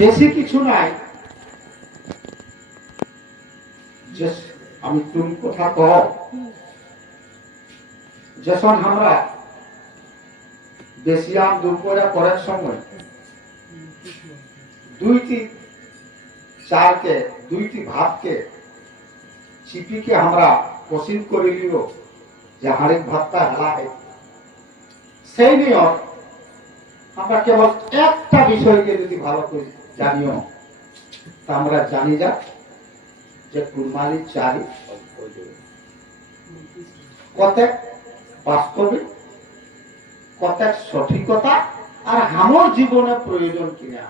বেশি কিছু নাই। আমি তুমি কথা কহ যখন আমরা বেশিয়াম দুপুরে পরের সময় দুইটি চালকে, দুইটি ভাতকে চিপিকে আমরা পসিদ করে নিল যে হাড়ির ভাতটা হেলা হয়। সেই নিয়ম আমরা কেবল একটা বিষয়কে যদি ভালো করে জানিও। তা আমরা জানি যা যে কুরবানির চারি কতক বাস্তবিক, কতক সঠিকতা আর আমার জীবনে প্রয়োজন কিনা।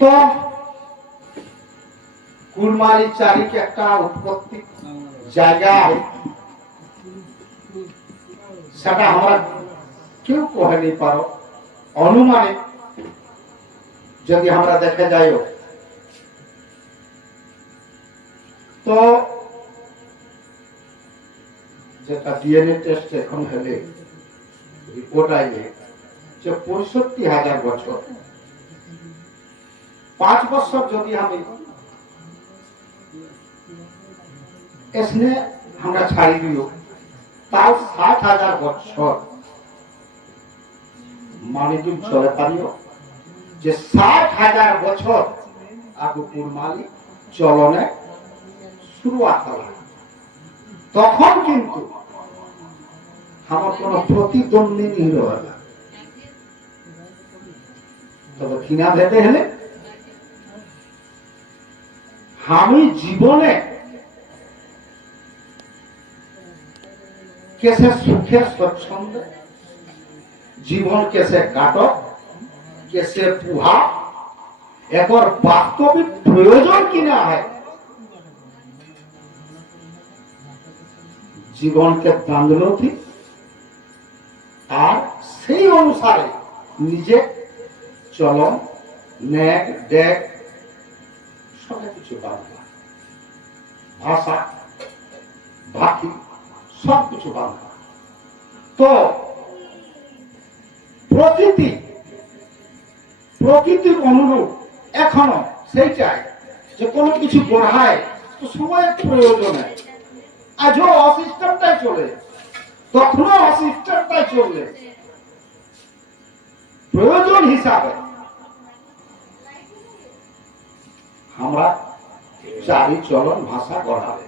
তো কুরমালি চারিকে একটা উৎপত্তি জায়গা সেটা আমরা কেউ কহেনি পারো। অনুমানে যদি আমরা দেখে যাই তো যেটা ডিএনএ টেস্ট এখন হলে রিপোর্ট আইলে, যে পঁয়ষট্টি হাজার বছর। পাঁচ বছর যদি আমি এসনে আমরা ছাড়ি দিল, তাও ষাট হাজার বছর। মানিদুল চলে পারিও। যে ষাট হাজার বছর আগু কুরমালি চলনে শুরুয়াত হলা। তখন কিন্তু আমার কোন প্রতিদ্বন্দ্বী রহে না। তবে কিনা ভেবে হলে আমি জীবনে কেসে সুখে, স্বচ্ছন্দে, জীবন কেসে কাটক কেসে পুহা? একর বাস্তবিক প্রয়োজন কিনা হয়? জীবনকে বাঁধলতি আর সেই অনুসারে নিজে চলন, ন্যাক ডেক সব কিছু বাংলা ভাষা ভাতি সব কিছু বাংলা তো প্রকৃতি প্রকৃতির অনুরূপ এখনও সেইটাই যে কোনো কিছু গড়ায় তো সময়ের প্রয়োজনে। আজও অসিস্টেমটাই চলে, তখনও অসিস্টেমটাই চললে। প্রয়োজন হিসাবে আমরা চারি চলন ভাষা গড়াবে।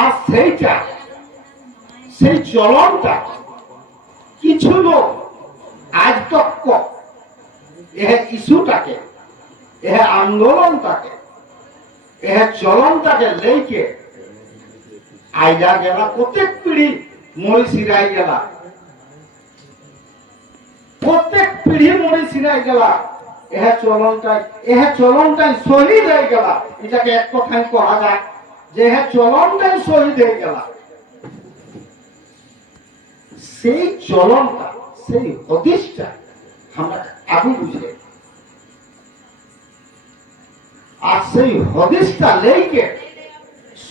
আর সেইটা, সেই চলনটা কিছু লোক আজ তক এ ইস্যুটাকে এ আন্দোলনটাকে এ চলনটাকে লেকে আইলা গেলা প্রত্যেক পিঢ়ি মরি সিরাই গেলা। প্রত্যেক পিঢ়ি মরি সিরাই গেলা। এহে চলনটাই এহে চলনটাই শহীদ হয়ে গেলা। এটাকে এক কথায় কহা যায় যে এহে চলনটাই শহীদ হয়ে গেলা। সেই চলনটা সেই হদিসটা আমরা আগে বুঝে আর সেই হদিসটা লেকে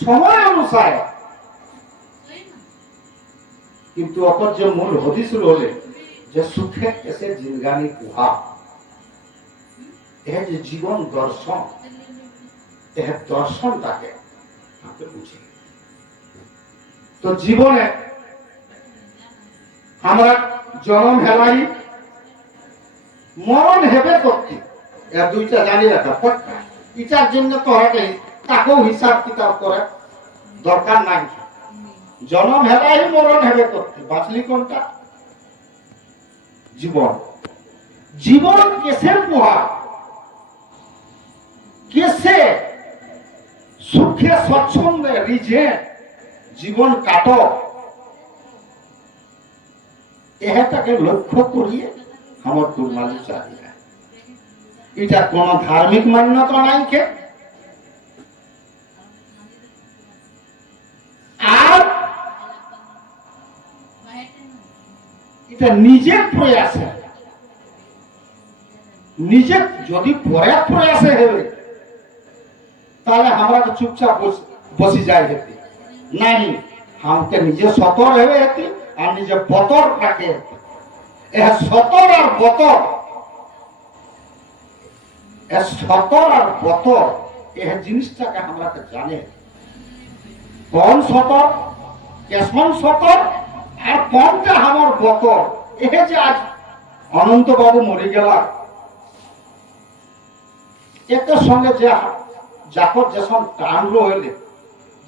সময় অনুসারে। কিন্তু অপর যে মূল হদিস রলে যে সুখে এসে জিনগানি কুহা এ যে জীবন দর্শন, এ দর্শনটাকে আমরা বুঝি। তো জীবনে আমরা জনম হেলাই মরণ হেবে করতে এর দুইটা জানি রাখা পটকা ইটার জন্য তো হটাই তাকেও হিসাব কিতাব করে। দরকার নাই। জনম হেলাই মরণ হেবে করতে বাঁচলি কোনটা? জীবন। জীবন কেসের পোহা কেসে সুখে, স্বচ্ছন্দে, রিজে জীবন কাটো। এটাকে লক্ষ্য করিয়ে আমার দুর্মালি চালিয়ে এটা কোন ধার্মিক মান্যতা নাই কে? আর এটা নিজের প্রয়াসে নিজের যদি পরে প্রয়াসে হবে, তাহলে আমরা চুপচাপ বস- যাই হেতে। নাই আমাকে নিজে সতর হবে হেতে। আর নিজে বতর রাখে এ সতর আর বতর, এ সতর আর বতর, এ জিনিসটাকে আমরা জানে। কোন সতর কেসন সতর, আর কোনটা আমার বতর। এ যে আজ অনন্ত বাবু মরে গেলা এটার সঙ্গে যে যাকর যেসন টানলো হইলে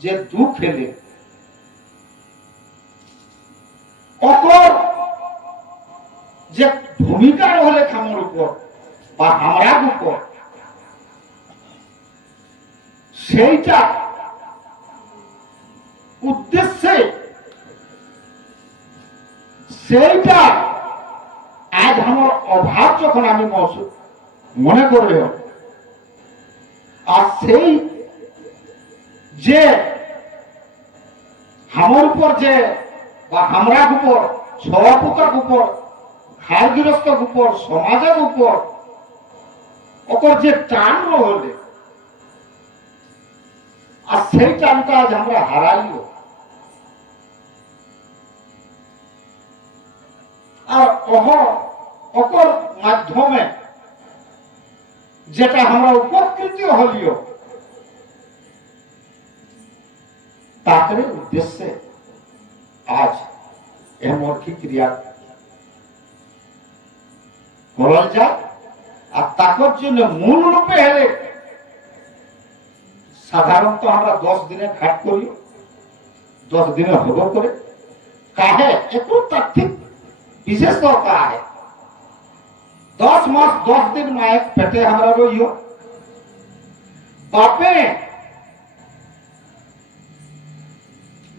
যে দুঃখ হেলে অপর যে ভূমিকা হলে খামর উপর বা আমরার উপর, সেইটা উদ্দেশ্যে সেইটা আজ আমার অভাব যখন আমি মনে করবে আর সেই যে আমার উপর যে বা আমরা উপর সভাপতার উপর গৃহস্থর উপর সমাজের উপর ওপর যে টান হলে আর সেই টানটা আজ আমরা হারাইও। আর অহ, অপর মাধ্যমে যেটা আমরা উপকৃত হলিও তাদের উদ্দেশ্যে আজ এ মৌখিক ক্রিয়া? করা যায় আর তাকর জন্য মূল রূপে হেলে সাধারণত আমরা দশ দিনে ঘাট করি, দশ দিনে হব করে। কাহে? একটু ঠিক বিশেষ আছে। দশ মাস দশ দিন মায়ের পেটে আমরা রইও। বাপে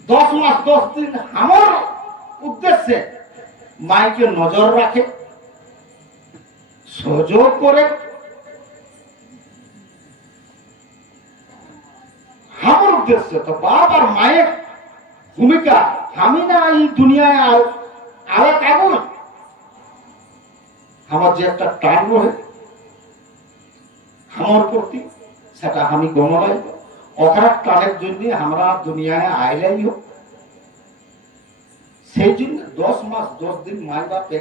দশ মাস, দশ দিন আমার উদ্দেশ্যে মাইকে নজর রাখে, সহযোগ করে। আমার উদ্দেশ্যে তো বাপ আর মায়ের ভূমিকা, আমি না এই দুনিয়ায় আ- আরে কাগজ আমার যে একটা টান রয়ে, আমার প্রতি, সেটা আমি গণরাই অকার টানের জন্য আমরা দুনিয়ায় আইলাই হোক। সেই জন্য দশ মাস, দশ দিন মাই বাপে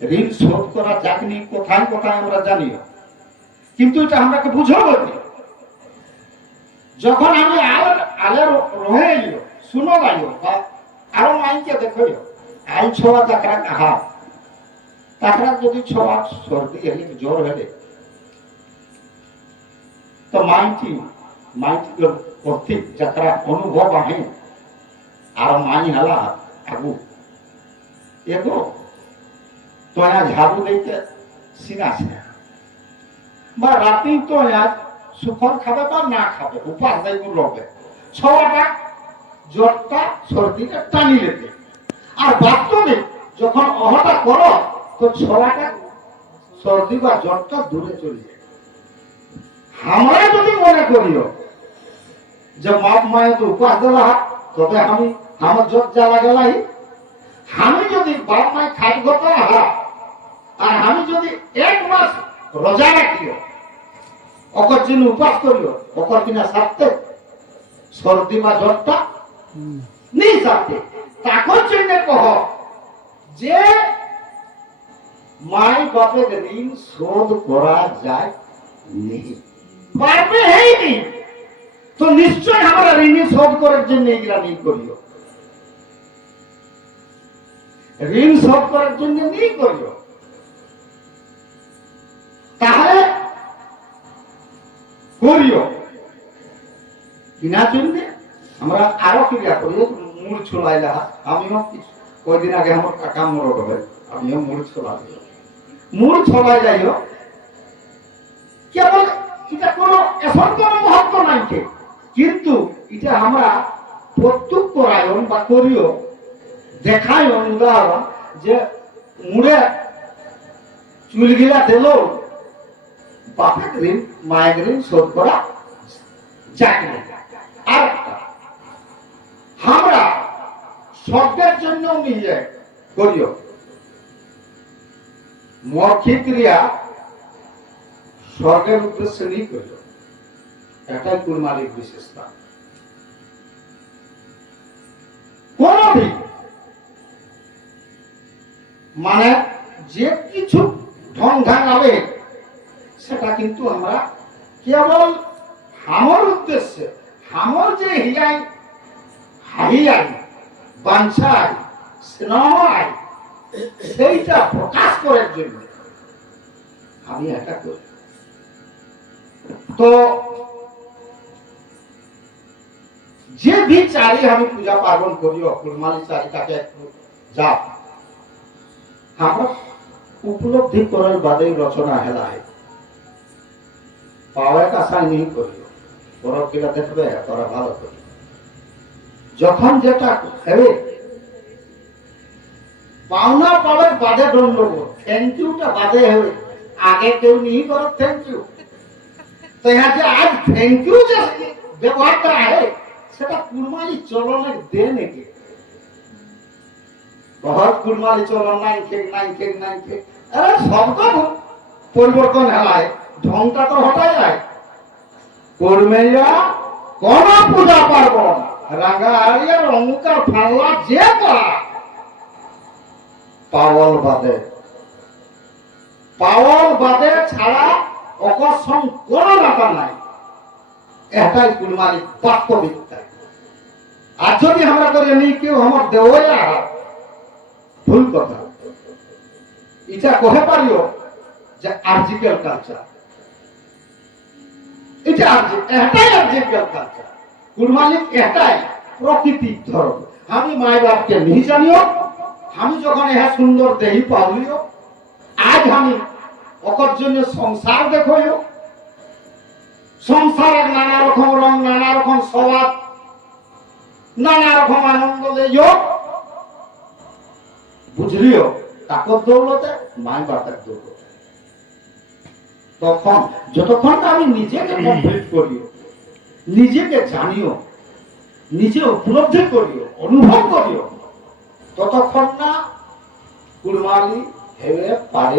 ঋণ শোধ করা যাকনি কোথায় কোথায় আমরা জানিও কিন্তু এটা আমরাকে বুঝাবো। যখন আমি আল আলে রহে এলিও শুনো লাইও বা আরও মাইকে দেখো আই ছোয়া যাকরা কাহা তাকরা যদি ছোয়া, সর্দি হেলে জ্বর হেলে তো মাইটি কর্তৃক যাত্রা অনুভব আহে। আর মাই হেলা আগু। এগো তো আজ ঝাড়ু দিতে সিনা সিনা। বা রাতেই তো সুফল খাবে বা না খাবে, উপাস দেব লবে ছটা জ্বরটা সর্দিটা টানি লেতে আর বাস্তবে যখন অহটা করো তো ছড়াটা সর্দি বা জ্বরটা দূরে চলে যায়। আমরা যদি মনে করিও যে বাপ মায়ের তো উপাস দেওয়া তবে আমি আমার জ্বর জ্বালা গেলাই। আমি যদি বাপ মায়ের খাদ্যগত হা আর আমি যদি এক মাস রোজা রাখিও, অকর জন্য উপাস করিও, অকর কিনা সারতে সর্দি বা জ্বরটা নেই সারতে তাকর জন্য কহ যে মাই বাপের ঋণ শোধ করা যায় নেই। পারবে হয়নি। তো নিশ্চয় আমরা ঋণ শোধ করার জন্য এগুলা নেই করিও ঋণ শোধ করার জন্য নেই করিও তাহলে করিও। কিনা জন্য আমরা আরও ক্রিয়া করি মূল ছোলাইলা আমিও কিছু কয়দিন আগে আমার কাকা মরদ হবে আমিও মূল ছোলা মূল ছলাই যাইও কেবল এটা কোনো এখন মহত্ব নাই কিন্তু এটা আমরা প্রত্যুক করায়ন বা করিও দেখায়ন উদাহরণ যে মুড়ে চুলগিলা দিল, বাপের ঋণ, মায়ের ঋণ শোধ করা যায় না। আর আমরা স্বর্গের জন্য নিজে করিও। মৌখিক ক্রিয়া স্বর্গের উদ্দেশ্যে নেই করিও এটাই কুলমালিক বিশেষতা মানে যে কিছু ঢং ঢাং হবে, সেটা কিন্তু আমরা কেবল হামর উদ্দেশ্যে, হামর যে হিয়াই হাইয়াই বাঞ্ছাই, স্নেহাই, সেইটা প্রকাশ করার জন্য আমি এটা করি। তো যে ভি চারি আমি পূজা পার্বণ করি কুলমালি চারিটাকে একটু যা আমরা উপলব্ধি করার বাদে রচনা হেলায় পাওয়ার আশা নেই করি। বড় কিরা দেখবে, তোরা ভালো করি। যখন যেটা হবে, পাওনা পাওয়ার বাদে গন্ডগোল থ্যাংক ইউটা বাদে হবে। আগে কেউ নেই করো থ্যাংক ইউ তো থ্যাংক ইউ যে ব্যবহারটা সেটা কুরমালি চলনের দে নাকি কুরমালি চলন নাই খেক নাই খেক নাই খেক। আরে পরিবর্তন হেলায়, ঢংটা তো হটাই যায়। কোন পূজা পার্বণ রাঙা যে করা। পাওয়াল বাদে। পাওয়াল বাদে ছাড়া অকস্ম কোন ব্যাপার নাই। এটাই কুলমালিক বাস্তবিকতা আর যদি আমরা করে নি কেউ আমার দেওয়া ভুল কথা। এটা কহে পারিও যে আর্জিক্যাল কালচার এটা আর্জি- এটাই আর্জিক্যাল কালচার কুলমালিক এটাই প্রকৃতিক ধর্ম। আমি মাই বাপকে নিহি জানিও, আমি যখন এহা সুন্দর দেহি পাওলিও আজ আমি অকর জন্য সংসার দেখইও সংসারের নানা রকম রং, নানা রকম স্বভাব, নানা রকম আনন্দ লইও বুঝলিও? তাকর দৌলতে, মাই বাপের দৌলতে। তখন, যতক্ষণ আমি নিজেকে কমপ্লিট করিও, নিজেকে জানিও, নিজে উপলব্ধি করিও, অনুভব করিও, ততক্ষণ না কুরমালি হেবে পারে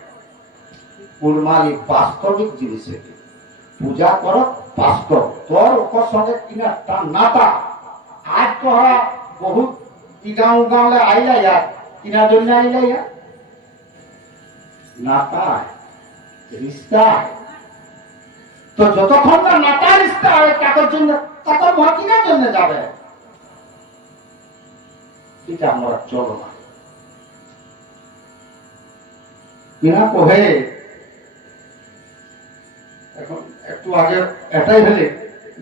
কুরমালি বাস্তবিক জিনিস এটি। পূজা কর বাস্তব। তোর ওকর সঙ্গে কিনা আজ আইলা কিনা জন্য আইলা তো যতক্ষণ না নাতা রিস্তা হয় তাদের জন্য? তাদের মা কিনার জন্য যাবে? এটা আমরা চলো না। কিনা কহে? এখন একটু আগে এটাই হলে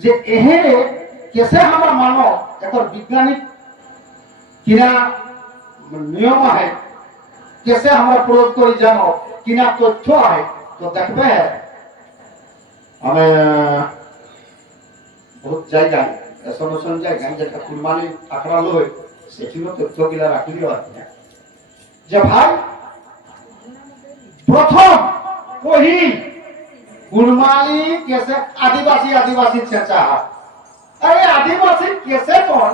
যে এহে কেসে আমরা মানো এখন বিজ্ঞানিক কিনা নিয়ম আহে, কেসে আমরা প্রয়োগ করি জানো, কিনা তথ্য আহে, তো দেখবে আমি বহুত জায়গায় এসন জায়গায় যেটা কুরবানি আখড়া লই সেটিও তথ্য গিলা রাখিলিও আছে যে ভাই, প্রথম পহিল গুরমালি কেসে আদিবাসী আদিবাসী চেঁচা আরে আদিবাসী কেসে কোন?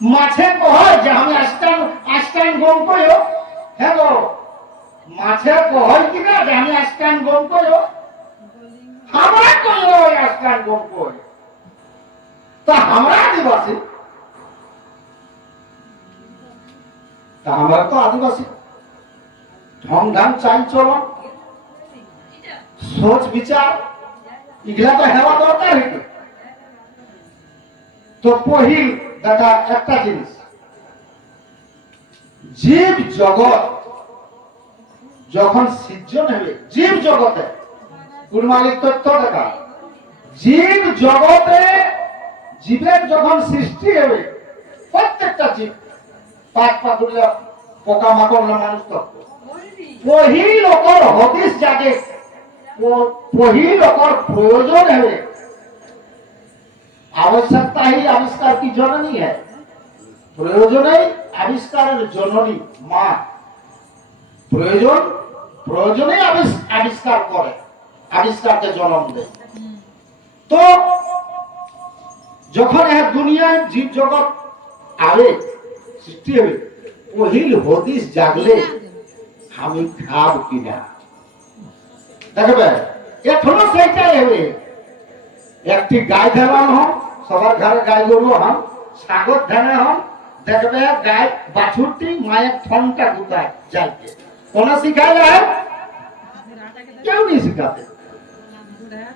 মাছে কহয় যে আমি আস্তান আস্তান গম কইও। হ্যাঁ গো মাছে কহয় কিনা, যে আমি আস্তান গম কইও। আমরা কইও ওই আস্তান গম কই? তা আমরা আদিবাসী। তা আমরা তো আদিবাসী। ঢাং চাল চলন। সোচ বিচার এগুলা তো হেওয়া দরকার হইতো তো পহিল দেখা একটা জিনিস জীব জগৎ যখন সৃজন হবে জীব জগতে কুরমালিক তথ্য দেখা জীব জগতে জীবের যখন সৃষ্টি হবে প্রত্যেকটা জীব পাক পাকুড়িয়া পোকা মাকড় মানুষ তত্ত্ব পহিল অকর হদিস জাগে প- পহিল অকর প্রয়োজন হবে आवश्यकता ही आविष्कार की जननी है প্রয়োজনে আবিষ্কারের জননী মা প্রয়োজন প্রয়োজনে আবিষ- আবিষ্কার করে আবিষ্কারকে জন্ম দেয় তো যখন এক দুনিয়ায় জীব জগৎ আবে সৃষ্টি হবে পহিল হদিস জাগলে আমি খাব কিনা দেখবে এখনও সেইটাই হবে। একটি গাই ধারান হন, সবার ঘরে গাই গরু হন, সাগর ধানে হন, দেখবে গাই বাছুরটি মায়ের ঠনটা গুতায় যাইতে। কোন শিখায় যায় কেউ নেই শিখাতে।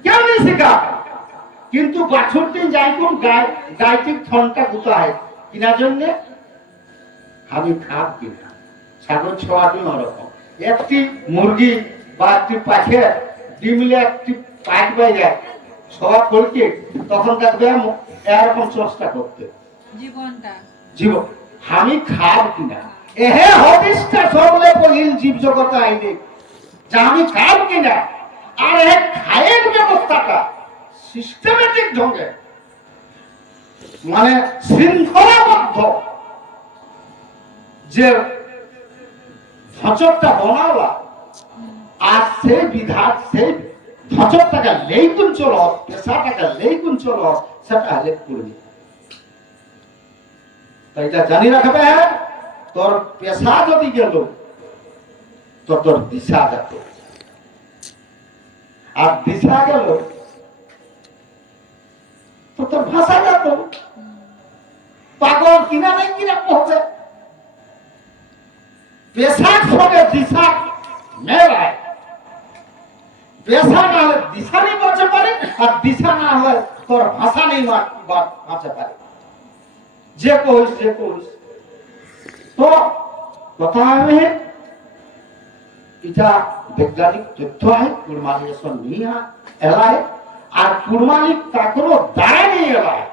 কেউ নেই শিখা কিন্তু বাছুরটি যাই কোন গাই, গাইটির ঠনটা গুতায়। কিনা জন্য? আমি খাব কিনা। ছাগল ছোয়াটি ওরকম একটি মুরগি বা একটি পাখে ডিমলে একটি পাইক বাইরে সবার করকে তখন দেখবে এরকম চেষ্টা করতে। জীবনটা। জীব আমি খাব কিনা? এহে হদিসটা সবলে জীব জগৎ আইনে। যে আমি খাব কিনা? আর এ খায়ের ব্যবস্থাটা সিস্টেমেটিক ঢঙ্গে। মানে শৃঙ্খলাবদ্ধ। যে ধাঁচরটা বনালা আর সেই বিধান সেই ধাঁচরটাকে লেইগুন চল পেশাটাকে লেইগুন চল সেটা হলে করবি এটা জানি রাখবে তোর পেশা যদি গেল তো তোর দিশা যেত আর দিশা গেল, তো তোর ভাষা যেত পাগল কিনা নাই কিনা পৌঁছে। পেশার সঙ্গে দিশা, মেলায়। পেশা না হলে দিশা নেই বাঁচতে পারে আর দিশা না হলে তোর ভাষা নেই বা- বা- বাঁচতে পারে যে কহিস যে কহিস তো কথা है এটা বৈজ্ঞানিক তথ্য आहे কুরমালি এসব নিয়ে এলায় আর কুরমালি কাকরো দ্বারা নিয়ে এলায়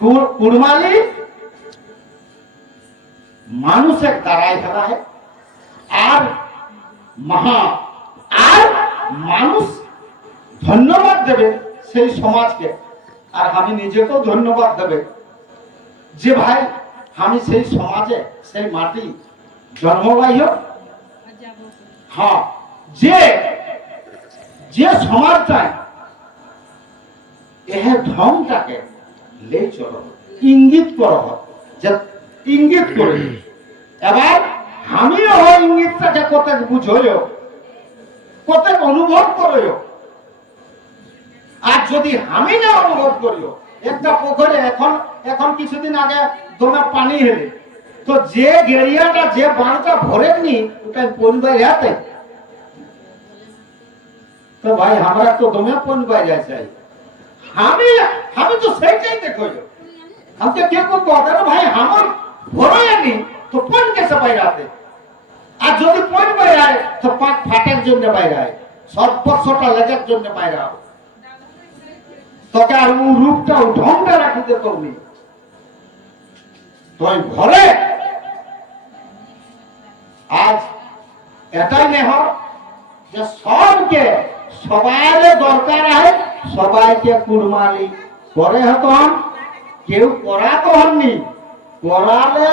কুর- কুরমালি মানুষের দ্বারাই ফেলা হয় আর মহা আর মানুষ ধন্যবাদ দেবে সেই সমাজকে। আর আমি নিজেকেও ধন্যবাদ দেবে। যে ভাই, আমি সেই সমাজে, সেই মাটি জন্মবাহী যাব হ্যাঁ যে যে সমাজটায় এহে ঢংটাকে লেই চলো, ইঙ্গিত করো যে ইঙ্গিত করে। এবার আমিও ইঙ্গিতটাকে কতক বুঝইও পথে অনুভব করিও? আর যদি আমি না অনুভব করিও, একটা পুকুরে এখন এখন কিছুদিন আগে দমে পানি হেলে তো যে গেরিয়াটা, যে বাঁধটা ভরেননি, ওটা পরিবার হাতে তো ভাই, আমরা তো দমে পরিবার চাই আমি আমি তো সেই সেইটাই দেখো আমি তো কেউ কথা ভাই, আমার ভরে নি তো কোন কেসে বাইরে আর যদি পয়েন্ট বাইরে আয় তো পাক ফাটার জন্য বাইরে আয় সর্বস্বটা লেগার জন্য বাইরে আও তোকে আর ও রূপটা, ও ঢংটা রাখিতে তুমি তুই ঘরে। আজ এটাই নেহ যে সবকে সবার দরকার আছে, সবাইকে কুরমালি করে হতন কেউ করা তো হননি করালে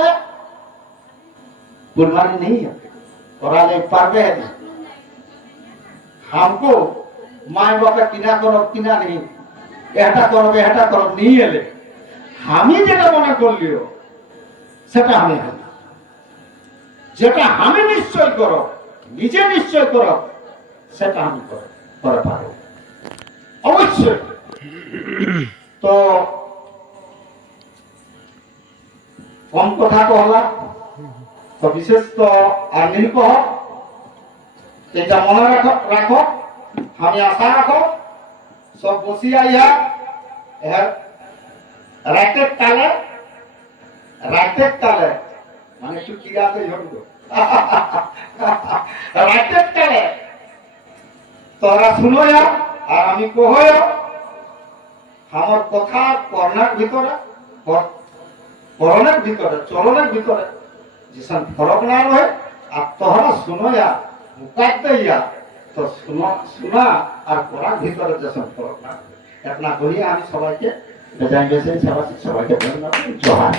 কুরমালি নেই হবে করালে পারবেন হামকো মায় বাপে কিনা করব, কিনা নেই। এটা করবে, এটা করব, নিয়ে এলে। আমি যেটা মনে করলিও, সেটা আমি যেটা আমি নিশ্চয় করো, নিজে নিশ্চয় করো, সেটা আমি করে পারো। অবশ্যই। তো, কম কথা কহলা তো বিশেষ আর এটা মনে রাখো রাখো, আমি আশা রাখো, সব বসিয়া ইহা রাতের তালে রাতের তালে মানে একটু কিরাতে ঝরব রাতের তালে, তোরা শুনো আর আমি কহ আমার কথা করোনার ভিতরে, কর- করণের ভিতরে চলনের ভিতরে যেসব ফরক না রয়ে আর তোহরা শুনোয়া মুকাদ্দইয়া তো শুনো শোনা আর করার ভিতরে যেসব ফরক না রয়ে এতনা করিয়ে আমি সবাইকে বেজাই বেসে সবাইকে ধন্যবাদ জহার